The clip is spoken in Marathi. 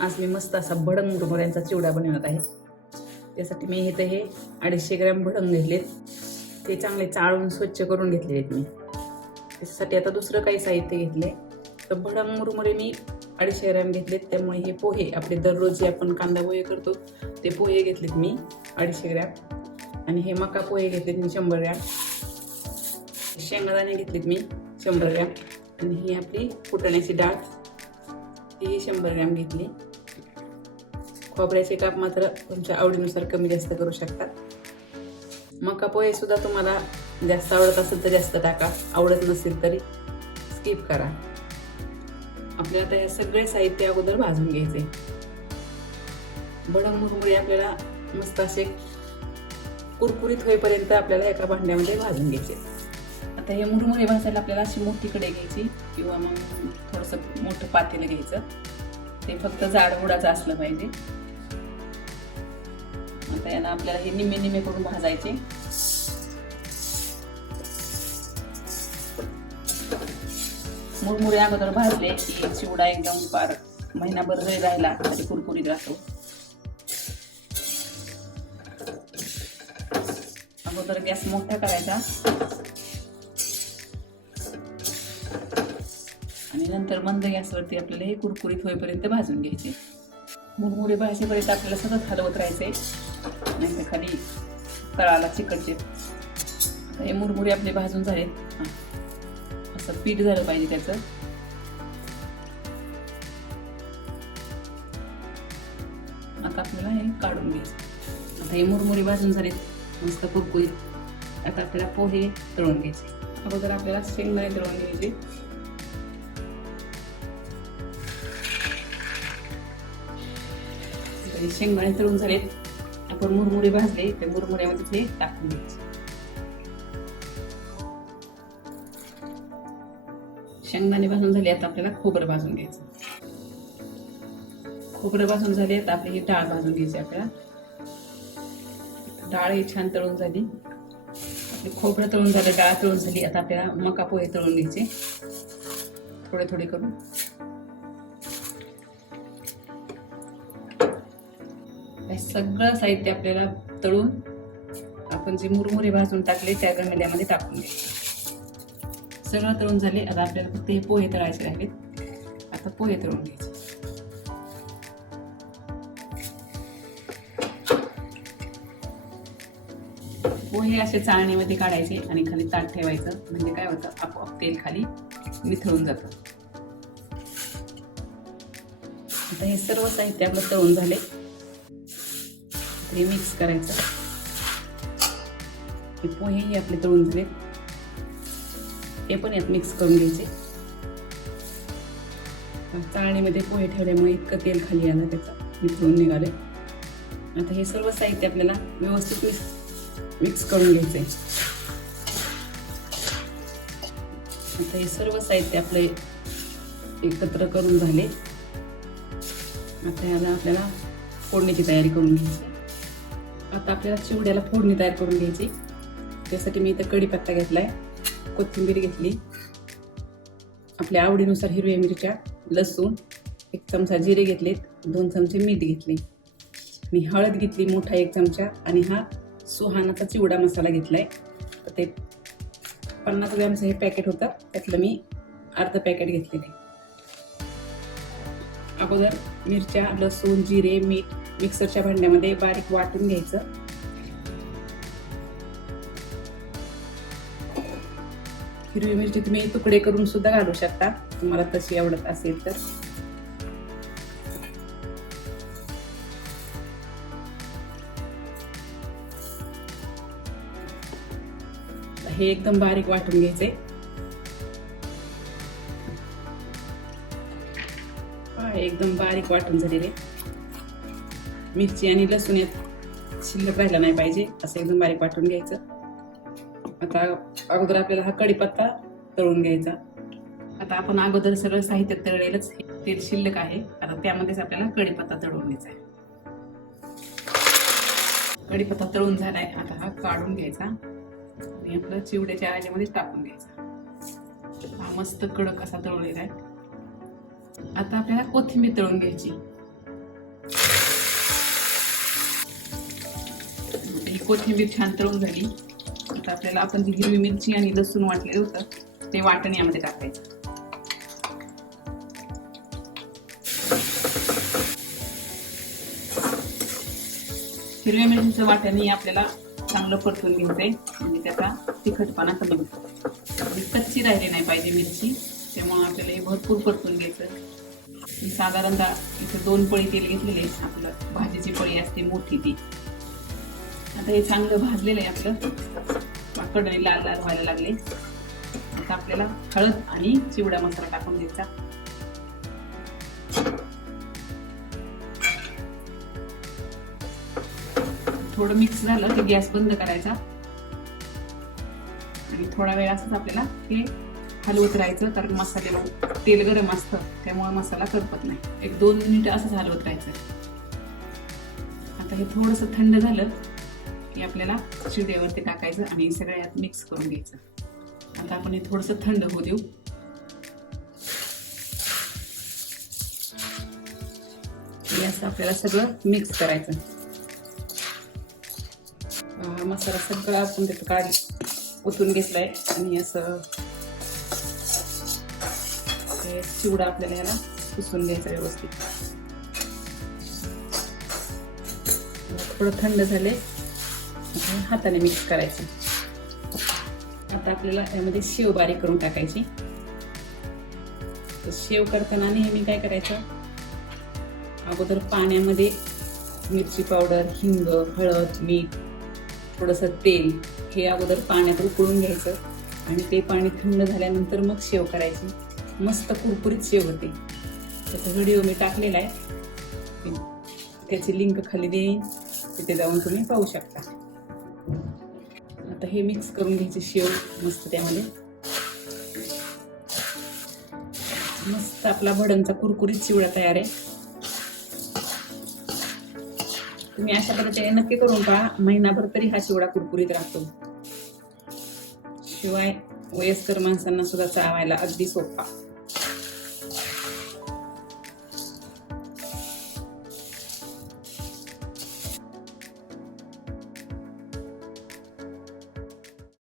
आज मी मस्त असा भडंग मुरमुऱ्यांचा चिवडा बनवत आहे. त्यासाठी मी इथं हे अडीचशे ग्रॅम भडंग घेतलेत. ते चांगले चाळून स्वच्छ करून घेतलेले आहेत मी. त्याच्यासाठी आता दुसरं काही साहित्य घेतले तर भडंग मुरमुरे मी अडीचशे ग्रॅम घेतलेत. त्यामुळे हे पोहे आपले दररोज जे आपण कांदा पोहे करतो. ते पोहे घेतलेत मी अडीचशे ग्रॅम. आणि हे मका पोहे घेतलेत मी शंभर ग्रॅम. शेंगदाणे घेतलेत मी शंभर ग्रॅम. आणि ही आपली फुटण्याची डाळ ही शंभर ग्रॅम घेतली. खोबऱ्याचे काप मात्र तुमच्या आवडीनुसार कमी जास्त करू शकता. मका पोहे सुद्धा तुम्हाला जास्त आवडत असेल तर जास्त टाका. आवडत नसेल तरी स्किप करा. आपल्याला आता हे सगळे साहित्य अगोदर भाजून घ्यायचे. बडंग मुरमुरे आपल्याला मस्त असे कुरकुरीत होईपर्यंत आपल्याला एका भांड्यामध्ये भाजून घ्यायचे. आता हे मुरमुरे भाजायला आपल्याला अशी मोठी कडे घ्यायची किंवा मग थोडंसं मोठं पातेलं घ्यायचं. ते फक्त जाड उडाचं असलं पाहिजे. आता यांना आपल्याला हे निम्मे निम्मे करून भाजायचे. मुरमुरे अगोदर भाजले की चिवडा एकदम फार महिनाभर जरी राहिला तरी कुरकुरीत राहतो. अगोदर गॅस मोठा करायचा. आणि नंतर मंद गॅसवरती आपल्याला हे कुरकुरीत होईपर्यंत भाजून घ्यायचे. मुरमुरे भाजेपर्यंत आपल्याला सतत हलवत राहायचे. नाही तर खाली तळाला चिकटचे हे मुरमुरे आपले भाजून झालेत असं पीठ झालं पाहिजे त्याचं. आता आपल्याला हे काढून घ्यायचं. आता हे मुरमुरे भाजून झालेत. मस्त कुरकुरीत. आता आपल्याला पोहे तळून घ्यायचे. अगोदर आपल्याला शेंगदाणे तळून घ्यायचे. शेंगदाणे तळून झालेत. आपण मुरमुरे भाजले ते मुरमुऱ्यामध्ये ते टाकून द्यायचे शेंगदाणे भाजून झाले आता आपल्याला खोबरं भाजून घ्यायचं. खोबरं भाजून झाले आता आपली ही डाळ भाजून घ्यायची आपल्याला. डाळ ही छान तळून झाली. आपली खोबरं तळून झालं डाळ तळून झाली आता आपल्याला मका पोहे तळून घ्यायचे. थोडे थोडे करून. सगळं साहित्य आपल्याला तळून आपण जे मुरमुरे भाजून टाकले त्या गमेल्यामध्ये टाकून घ्यायचे सगळं तळून झाले. आता आपल्याला फक्त हे पोहे तळायचे राहिलेत. आता पोहे तळून घ्यायचे. पोहे असे चाळणीमध्ये काढायचे आणि खाली ताट ठेवायचं. म्हणजे काय होतं? आपोआप तेल खाली निथळून जातं. आता हे सर्व साहित्य आपलं तळून झाले. हे मिक्स करायचं. हे पोहेही आपले तळून झाले हे पण यात मिक्स करून घ्यायचे. चाळणीमध्ये पोहे ठेवल्यामुळे इतकं तेल खाली आलं त्याचं. मिसळून निघाले. आता हे सर्व साहित्य आपल्याला व्यवस्थित मिक्स मिक्स करून घ्यायचे आता हे सर्व साहित्य आपले एकत्र करून झाले. आता याला आपल्याला फोडणीची तयारी करून घ्यायची. आता आपल्याला चिवड्याला फोडणी तयार करून घ्यायची. त्यासाठी मी इथं कढीपत्ता घेतलाय. कोथिंबीर घेतली. आपल्या आवडीनुसार हिरव्या मिरच्या लसूण एक चमचा जिरे घेतलेत दोन चमचे मीठ घेतले. मी हळद घेतली मोठा एक चमचा आणि हा सुहानाचा चिवडा मसाला घेतलाय. तर ते पन्नास ग्रॅमचं हे पॅकेट होतं. त्यातलं मी अर्ध पॅकेट घेतलेलं आहे. अगोदर मिरच्या लसूण जिरे मीठ मिक्सरच्या भांड्यामध्ये बारीक वाटून घ्यायचं. हिरवी मिरची तुम्ही तुकडे करून सुद्धा घालू शकता. तुम्हाला तशी आवडत असेल तर. हे एकदम बारीक वाटून घ्यायचे. एकदम बारीक वाटून झालेले. मिरची आणि लसूण यात शिल्लक राहिला नाही पाहिजे असं एकदम बारीक वाटून घ्यायचं. आता अगोदर आपल्याला हा कढीपत्ता तळून घ्यायचा. आता आपण अगोदर सगळं साहित्य तळलेलंच हे तेल शिल्लक आहे. आता त्यामध्येच आपल्याला कढीपत्ता तळून घ्यायचा आहे. कढीपत्ता तळून झालाय. आता हा काढून घ्यायचा. आणि आपलं चिवड्याच्या ह्याच्यामध्ये टाकून घ्यायचा. हा मस्त कडक असा तळलेला आहे. आता आपल्याला कोथिंबीर तळून घ्यायची. कोथिंबीर छान तळून झाली. आता आपल्याला आपण जी हिरवी मिरची आणि लसूण वाटलेलं होतं ते वाटण यामध्ये टाकायचं. हिरव्या मिरचीचं वाटणी आपल्याला चांगलं परतून घ्यायचंय म्हणजे त्याचा तिखटपणा कमी होतो. कच्ची राहिली नाही पाहिजे मिरची त्यामुळे आपल्याला हे भरपूर परतून घ्यायचं. साधारणतः इथं दोन पळी तेल घेतलेले आपलं भाजीची पळी असते मोठी ती. आता हे चांगलं भाजलेलं आहे आपलं. पाकड लाल लाल व्हायला लागले. आता आपल्याला हळद आणि चिवडा मसाला टाकून द्यायचा. थोडं मिक्स झालं की गॅस बंद करायचा. आणि थोडा वेळ असंच आपल्याला हे हलवत राहायचं कारण मसाल्याला तेल गरम असतं त्यामुळे मसाला करपत नाही. एक दोन मिनिटं असंच हलवत राहायचं. आता हे थोडंसं थंड झालं. हे आपल्याला शिड्यावरती टाकायचं आणि सगळ्यात मिक्स करून घ्यायचं. आता आपण हे थोडंसं थंड होऊ देऊ. हे असं आपल्याला सगळं मिक्स करायचं. हा मसाला सगळा आपण त्याचं काढ ओतून घेतलाय आणि असं चिवडा आपल्याला याला पुसून घ्यायचा व्यवस्थित. थोडं थंड झाले हाताने मिक्स करायचं. आता आपल्याला यामध्ये शेव बारीक करून टाकायची. तर शेव करताना नेहमी काय करायचं? अगोदर पाण्यामध्ये मिरची पावडर हिंग हळद मीठ थोडंसं तेल हे अगोदर पाण्यात उकळून घ्यायचं आणि ते पाणी थंड झाल्यानंतर मग शेव करायची. मस्त कुरकुरीत शेव होते. त्याचा व्हिडिओ मी टाकलेला आहे. त्याची लिंक खाली देईन. तिथे जाऊन तुम्ही पाहू शकता. आता हे मिक्स करून घ्यायचे शेव मस्त त्यामध्ये. मस्त आपला भडंचा कुरकुरीत चिवडा तयार आहे. तुम्ही अशा पद्धतीने नक्की करून पहा महिनाभर तरी हा चिवडा कुरकुरीत राहतो. शिवाय वयस्कर माणसांना सुद्धा चावायला अगदी सोपा.